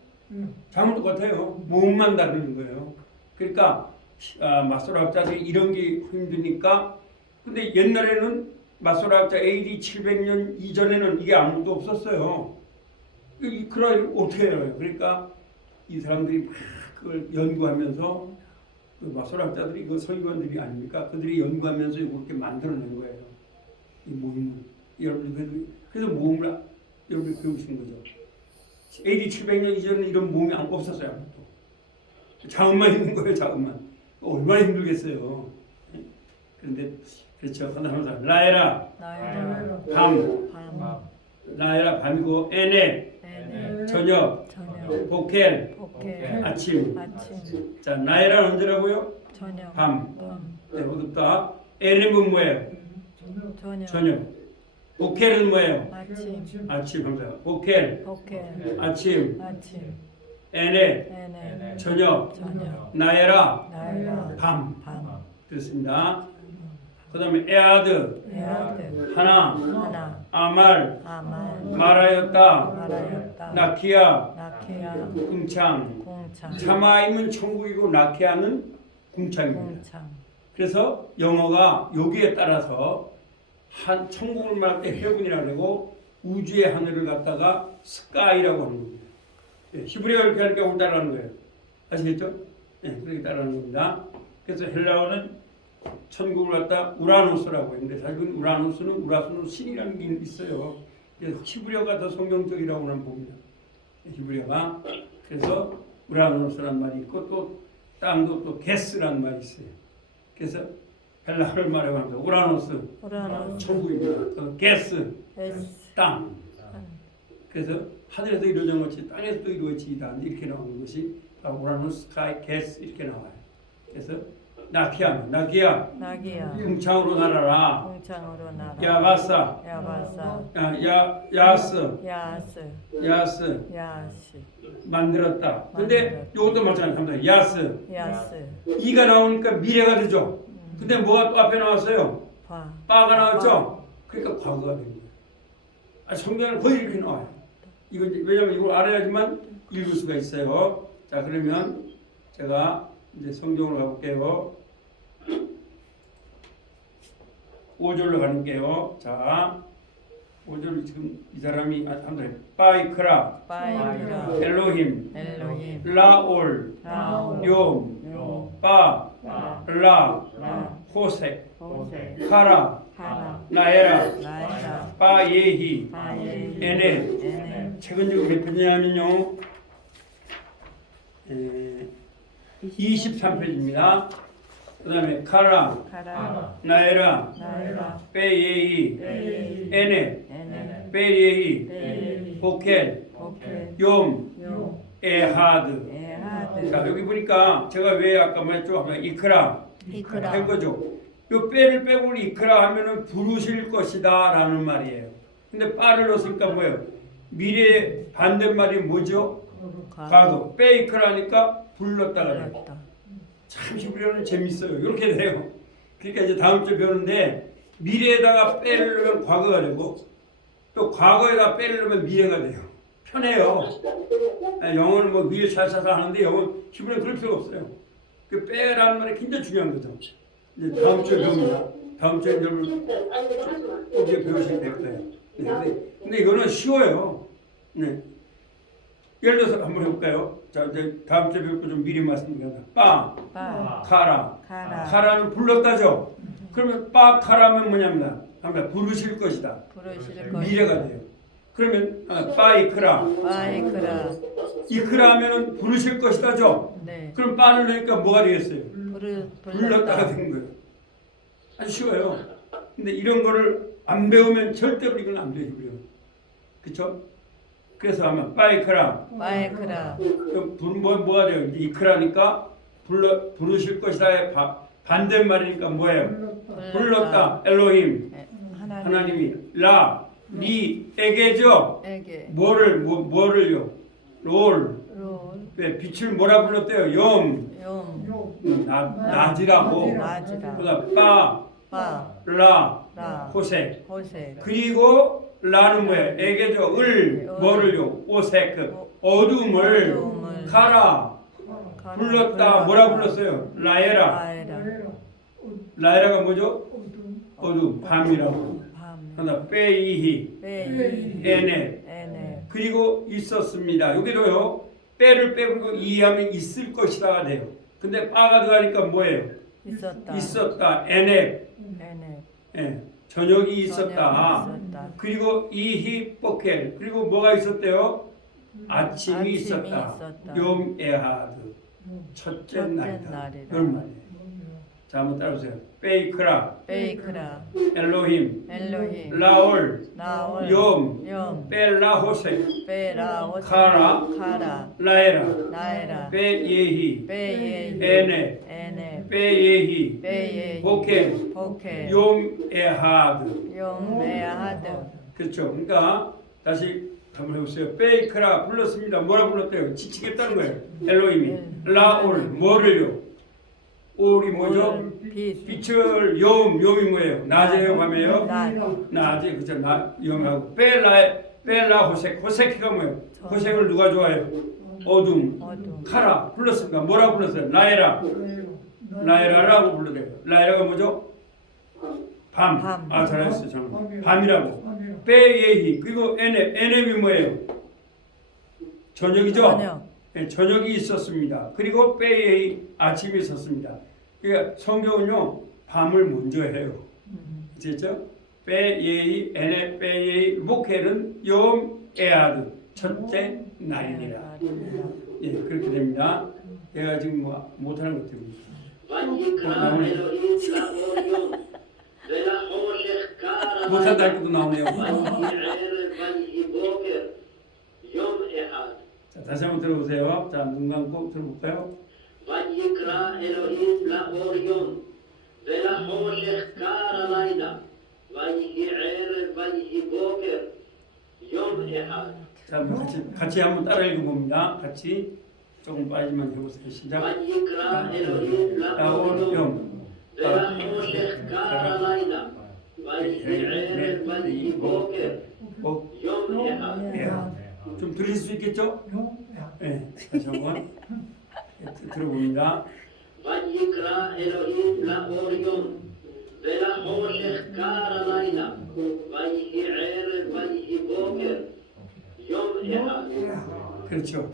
자음은 똑같아요. 모음만 다르는 거예요. 그러니까 마소라학자들이 이런 게 힘드니까. 근데 옛날에는 마소라학자 AD 700년 이전에는 이게 아무것도 없었어요. 그럼 어떻게 해요? 그러니까 이 사람들이 막 그걸 연구하면서 그 마소라학자들이 그 서기관들이 아닙니까? 그들이 연구하면서 이렇게 만들어낸 거예요. 이 모임을 여러분들 그래서 모음을 여러분들 배우시는 거죠. AD 700년 이전에는 이런 모음이 없었어요. 아무것도. 자음만 있는 거예요. 자음만. 얼마나 힘들겠어요. 그런데 그렇죠. 하나하나 라에라 밤 라에라 밤이고 에네 저녁 보켈 아침. 자 나에라 언제라고요? 저녁 밤. 네, 어둡다. 에네는 뭐예요? 저녁. 보켈은 뭐예요? 아침 합니다. 보켈 아침. 에네 저녁. 나에라 밤. 됐습니다. 그 다음에 에아드 하나 아말 말하였다 나키야 궁창 차마임은 천국이고 나키아는 궁창입니다. 그래서 영어가 여기에 따라서 한 천국을 말할 때 헤븐이라고 하고 우주의 하늘을 갖다가 스카이라고 하는 겁니다. 히브리어가 이렇게 하니까 우리 따라하는 거예요. 아시겠죠? 네, 그렇게 따라하는 겁니다. 그래서 헬라어는 천국을 갖다 우라노스라고 했는데 사실은 우라노스는 신이라는 게 있어요. 그래서 히브리어가 더 성경적이라고 는 봅니다. 히브리어가. 그래서 우라노스라는 말이 있고 또 땅도 또 게스라는 말이 있어요. 그래서 헬라어를 말해보면 우라노스 천국입니다. 게스 땅. 그래서 하늘에서 이루어진 것이 땅에서도 이루어지다 이렇게 나오는 것이 우라노스 스카이 게스 이렇게 나와요. 그래서 나기야 궁창으로 날아라. 야바사 야스 만들었다. 근데 이것도 마찬가지입니다. 야스 이가 나오니까 미래가 되죠. 근데 뭐가 또 앞에 나왔어요? 바가 나왔죠. 그러니까 과거가 된 거예요. 성경은 거의 이렇게 나와요. 이건 왜냐면 이걸 알아야지만 읽을 수가 있어요. 자 그러면 제가 이제 성경으로 가볼게요. 5절로 가는게요. 자, 5절 지금 이 사람이 한번 바이크라, 엘로힘, 라올, 욤, 바, 라, 호세, 카라, 나에라, 바예히, 에네. 최근적으로 몇 편이냐면요. 23페이지입니다. 그 다음에 카라, 나에라, 베예히, 에네, 베예히, 보켈, 욤, 에하드. 자 여기 보니까 제가 왜 아까 말했죠? 하면 이크라 한 거죠. 요 빼를 빼고 이크라 하면은 부르실 것이다라는 말이에요. 근데 빠를 넣었으니까 뭐예요? 미래 반대말이 뭐죠? 과거. 베이크라니까 불렀다가 돼요. 불렀다. 참 히브리어는 재밌어요. 이렇게 돼요. 그러니까 이제 다음 주에 배우는데 미래에다가 빼를 넣으면 과거가 되고 또 과거에다 빼를 넣으면 미래가 돼요. 편해요. 영어는 뭐 미래 샤샤샤 하는데 영어 히브리어는 그럴 필요가 없어요. 그 빼라는 말이 굉장히 중요한 거죠. 이제 다음 주에 배웁니다. 다음 주에 여러분 어제 배우시면 될 거예요. 네, 근데 이거는 쉬워요. 네. 예를 들어서 한번 해볼까요? 자, 이제 다음 주에 배울 거 좀 미리 말씀드립니다. 빠, 빠, 카라. 카라, 카라는 불렀다죠. 그러면 빠, 카라면 뭐냐면 합니다. 부르실 것이다. 부르실 것. 미래가 돼요. 그러면 빠, 이크라. 바이크라. 이크라 하면은 부르실 것이다죠. 네. 그럼 빠를 넣으니까 뭐가 되겠어요? 불렀다가 불렀다. 된 거예요. 아주 쉬워요. 근데 이런 거를 안 배우면 절대로 이건 안 돼요. 그렇죠? 그래서 하면 빠이크라. 바이크라. 뭐가 돼요? 이제 이크라니까 부르실 것이다의 반대말이니까 뭐예요? 불렀다. 엘로힘. 하나님이 리에게죠. 에게. 뭐를요? 롤. 롤. 왜 빛을 뭐라 불렀대요? 용. 낮이라고. 낮이라. 그다음 빠, 빠. 라, 라. 호색. 호세. 그리고 라는 뭐예요? 에게죠. 뭐를요? 오색. 어둠을 어둠을 가라. 불렀다. 뭐라 불렀어요? 라에라. 라에라. 라에라가 뭐죠? 어둠. 밤이라고. 밤. 하나 빼이히. 빼이. 에네. 에네. 그리고 있었습니다. 여기도요. 빼를 빼고 이해하면 있을 것이다 돼요. 근데 빠가 들어가니까 뭐예요? 있었다. 있었다. 에네. 에네. 예. 저녁이 있었다. 저녁이 있었다. 그리고 이히 뽀켈. 그리고 뭐가 있었대요? 아침이 아침이 있었다. 있었다. 욤 에하드. 첫째 날이다. 날이다. 이런 말이에요. 자, 한번 따라오세요. 베이크라, 베이크라. 엘로힘, 엘로힘. 라올, 나올. 욤, 벨라호색, 베라. 호세. 카라. 카라. 라에라, 라에라. 베예히, 베예. 에네, 에네. 베예히, 베예. 보켈, 보케. 욤 에하드. 용메하드. 그렇죠. 그러니까 다시 한번 해보세요. 베이크라 불렀습니다. 뭐라 불렀대요? 지치겠다는 거예요. 엘로힘이. 라올 뭐를요? 올이 뭐죠? 빛. 빛을 욤이 뭐예요? 낮에요, 밤에요? 낮. 낮에 그죠? 욤하고 벨라 호색이가 뭐예요? 호색을 누가 좋아해요? 어둠. 어둠. 카라 불렀습니다. 뭐라 불렀어요? 라에라라고 불러대요. 라에라가 뭐죠? 밤. 밤. 아 잘했어요. 저는 밤이라고. 베예히 그리고 에넵이 뭐예요? 저녁이죠? 저녁. 네, 저녁이 있었습니다. 그리고 베예히 아침이 있었습니다. 그러니까 성경은요 밤을 먼저 해요. 아시겠죠? 베예히 에넵 베예히 모켈은 욤 에아드 첫째 날이니라. 예 그렇게 됩니다. 제가 지금 뭐 못하는 것 때문에. ויקרא אלוהים לאור ולחושך קר 못한다 הלילה 할 것도 나오네요. ויהי ערב ויהי בוקר יום אחד. 자, 다시 한번 들어보세요. 자, 눈 감고 들어볼까요? ויקרא אלוהים לאור ולחושך קר הלילה ויהי ערב ויהי בוקר יום אחד. 자, 한번 같이 한번 따라 읽어봅니다. 같이 조금 빠지만 해보세요. 시작. ויקרא אלוהים לאור ולחושך קר הלילה ויהי ערב ויהי בוקר יום אחד. 좀 들으실 수 있겠죠? 네, 다시 한번 들어봅니다. ויקרא אלוהים לאור יום ולחושך קר הלילה ויהי ערב ויהי בוקר יום אחד. 그렇죠.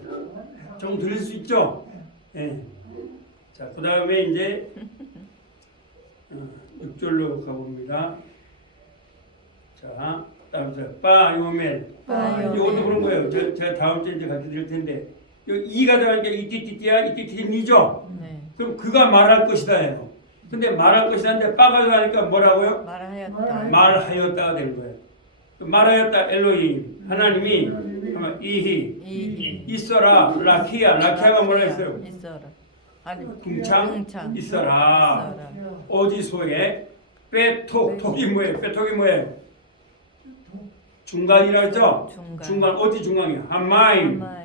좀 들릴 수 있죠? 네. 자, 그 다음에 이제 6절로 가봅니다. 자, 다음에 빠요멜. 빠요멜. 이것도 그런 거예요. 제가 다음 주에 이제 가르쳐 드릴 텐데, 여기 2가 들어가니까 이띠띠띠야, 이띠띠니죠? 네. 그럼 그가 말할 것이다예요. 근데 말할 것이다인데 빠가 들어가니까 뭐라고요? 말하였다. 말하였다가 된 거예요. 말하였다 엘로힘 하나님이 이히 있어라 라키아가 뭐라 했어요? 있어라. 아니. 궁창 있어라. 있어라. 어디소에 톡이 뭐예요? 빼톡이 뭐예요? 중간이라죠? 중간. 어디 중간이에요? 하마임. 마이.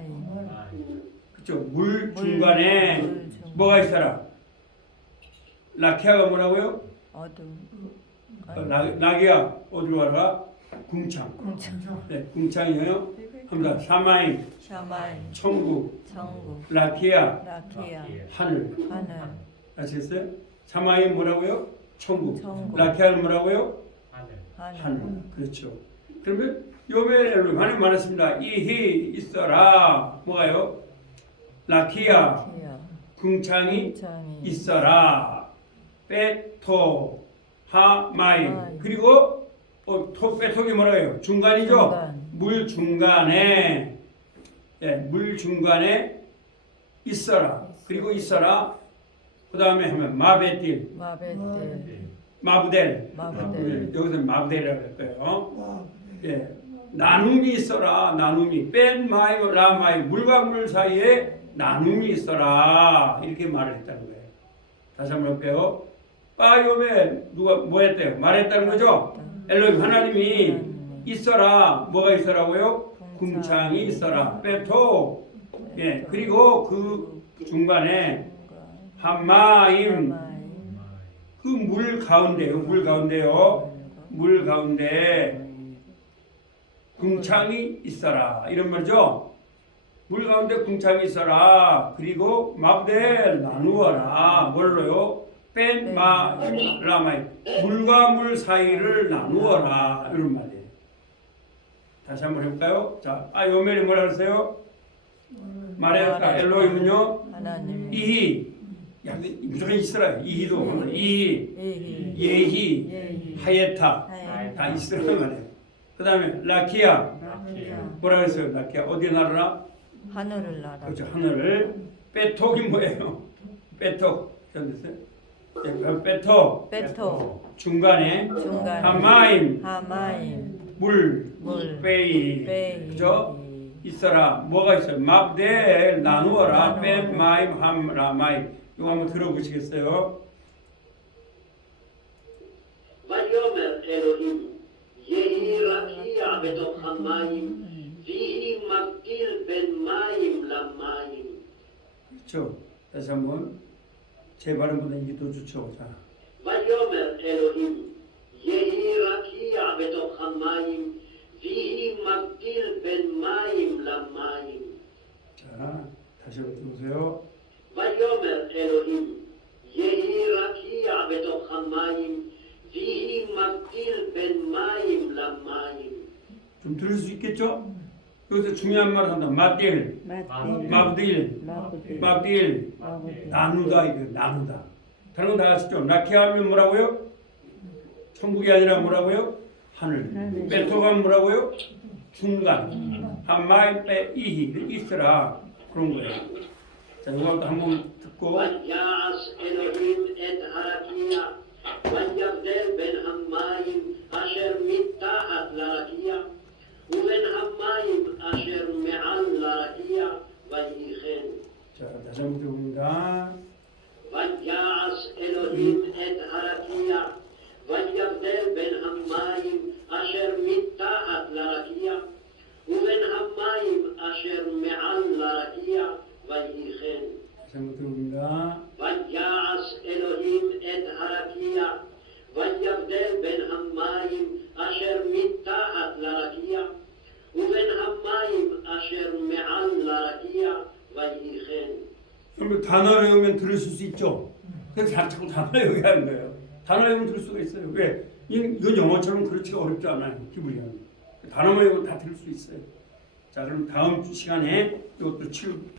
그죠? 물 중간에 물 중- 뭐가 있어라? 라키아가 뭐라고요? 어둠. 라기아 어디로 가라? 궁창. 공창. 네, 궁창이에요. 합니다. 사마임, 샤마임. 천국, 천국. 라키아, 라키아. 하늘. 하늘. 아시겠어요? 사마임 뭐라고요? 천국. 천국. 라키아는 뭐라고요? 하늘. 하늘. 그렇죠. 그러면 요멜 하늘 말했습니다. 이히 있어라. 뭐가요? 라키아, 라키아. 궁창이 공창이. 있어라. 베토 하마임. 마임. 그리고 베톡이 뭐라고요? 중간이죠. 중간. 물 중간에 물 중간에 있어라. 그리고 있어라. 그 다음에 하면 마베딜, 마베텔. 마브델. 마브델. 여기서 마브델이라고 할 거예요. 와, 예, 나눔이 있어라. 나눔이 뺀 마이 라마이 물과 물 사이에 나눔이 있어라. 이렇게 말을 했다는 거예요. 다시 한번 할게요. 빠이옴에 누가 뭐 했대요? 말했다는 거죠. 엘로힘 하나님이 있어라. 뭐가 있어라고요? 궁창이 있어라. 베토. 예, 그리고 그 중간에 하마임. 그 물 가운데요. 물 가운데요. 물 가운데 궁창이 있어라. 이런 말이죠. 물 가운데 궁창이 있어라. 그리고 마브델 나누어라. 뭘로요? 뺀 마라마이 물과 물 사이를 나누어라. 이런 말이에요. 다시 한번 해볼까요? 자, 요멜이 뭐라 그랬어요? 말했다. 엘로힘은요? 하나님. 이히. 야, 무조건 있어라. 이히도. 이히. 예히. 예히. 예히. 하예타. 하예. 다 있으란 말이에요. 그 다음에 라키아. 뭐라 그랬어요? 라키아. 어디 나라라? 하늘을 날아. 그렇죠. 하늘을. 빼톡이 뭐예요? 빼톡. 현대세. 빼톡. 베토. 중간에. 중간에. 하마임. 하마임. 물. 물. 빼이. 베이. 그죠? 있어라. 뭐가 있어요? 맙델. 나누어라. 나누어라. 빼 마임. 함라마임. 이거 한번 들어보시겠어요? ויאמר אלוהים, יהי רקיע בתוך המים, ויהי מבדיל בין מים למים. 그렇죠. 다시 한번 제 발음보다 이게 더 좋죠. 자, ויאמר אלוהים, יהי רקיע בתוך המים, ויהי מבדיל בין מים למים. 자, 다시 한번 들어보세요. ויאמר אלוהים, יהי רקיע בתוך המים, ויהי מבדיל בין מים למים. 좀 들을 수 있겠죠? 여기서 중요한 말을 한다. 마딜, 마브딜, 마딜, 나누다 이거 나누다. 다른 건 다 아시죠? 라키아하면 뭐라고요? 천국이 아니라 뭐라고요? 하늘. 베토가 뭐라고요? 중간. 한마이 빼 이히 있으라 그런 거예요. 자, 이거 한번 듣고. ויעש אלוהים את הרקיע, ויבדל בין המים אשר מתחת לרקיע, ובין המים אשר מעל לרקיע, ויהי כן. 자, 다시 한번 들어봅니다. ויעש אלוהים את הרקיע, ויבדל בין המים אשר מתחת לרקיע, ובין המים אשר מעל לרקיע, ויהי כן. 다시 한번 들어봅니다. ויעש אלוהים את הרקיע, ויבדל בין המים אשר מתחת לרקיע, ובין המים אשר מעל לרקיע, ויהי כן. 여러분 단어 외우면 들으실 수 있죠? 그래서 자꾸 단어 외우게 하는 거예요. 단어 외우면 들을 수가 있어요. 왜? 이건 영어처럼 그렇지가 어렵지 않아요. 기분이. 단어만 외우면 다 들을 수 있어요. 자, 그럼 다음 시간에 이것도 치우